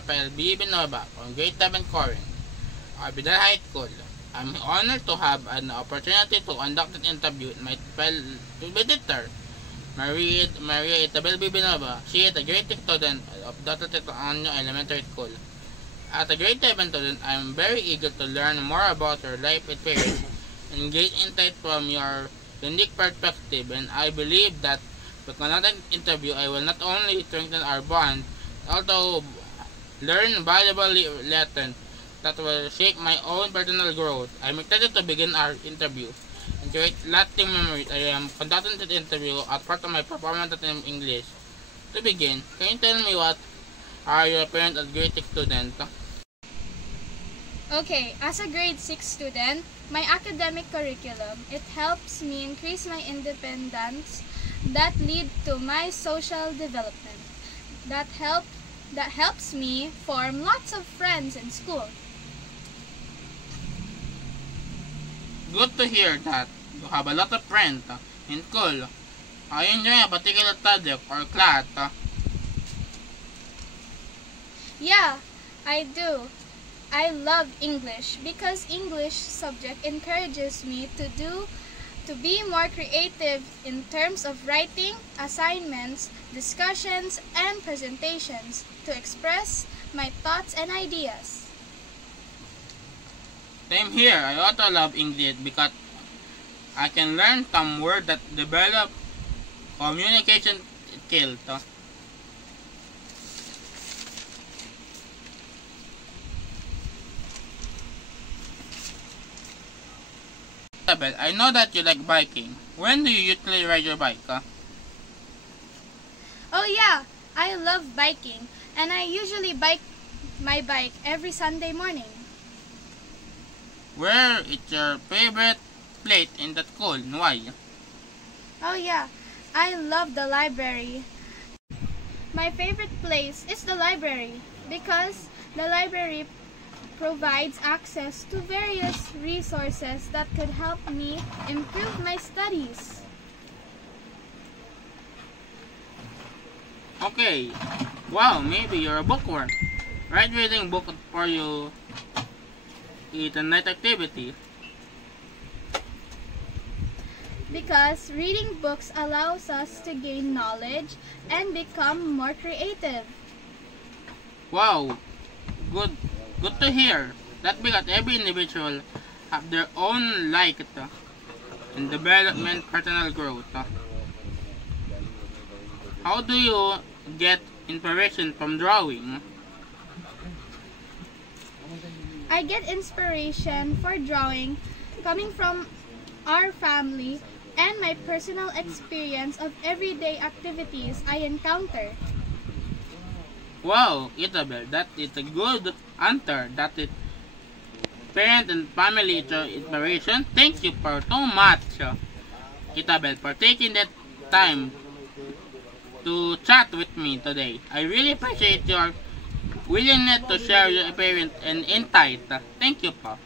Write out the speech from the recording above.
Rafael B. Binova from grade 7 Corinth, Arbidal High School. I'm honored to have an opportunity to conduct an interview with my editor, Maria Isabel B. Binova. She is a grade 6 student of Dr. Tito Anyo Elementary School. As a grade 7 student, I am very eager to learn more about your life experience and gain insight from your unique perspective, and I believe that with another interview, I will not only strengthen our bond, but also learn valuable lessons that will shape my own personal growth. I'm excited to begin our interview and create lasting memories. I am conducting this interview as part of my performance in English. To begin, can you tell me what are your parents as grade 6 student? Okay, as a grade 6 student, my academic curriculum, it helps me increase my independence that lead to my social development. That helps me form lots of friends in school. Good to hear that you have a lot of friends in school. Are you enjoying a particular subject or class? Yeah, I do. I love English because English subject encourages me to be more creative in terms of writing, assignments, discussions, and presentations to express my thoughts and ideas. Same here. I also love English because I can learn some words that develop communication skills. Isabel, I know that you like biking. When do you usually ride your bike? Oh yeah, I love biking, and I usually bike my bike every Sunday morning. Where is your favorite place in the school and why? Oh yeah, I love the library. My favorite place is the library because the library provides access to various resources that could help me improve my studies. Okay, wow, maybe you're a bookworm. Right, reading book for you is a night activity. Because reading books allows us to gain knowledge and become more creative. Wow, good to hear. That because every individual have their own like and development personal growth. How do you get inspiration from drawing? I get inspiration for drawing coming from our family and my personal experience of everyday activities I encounter. Wow, Isabel, that is a good answer. That is parent and family inspiration. Thank you for so much, Isabel, for taking that time to chat with me today. I really appreciate your willingness to share your experience and insight. Thank you, pa.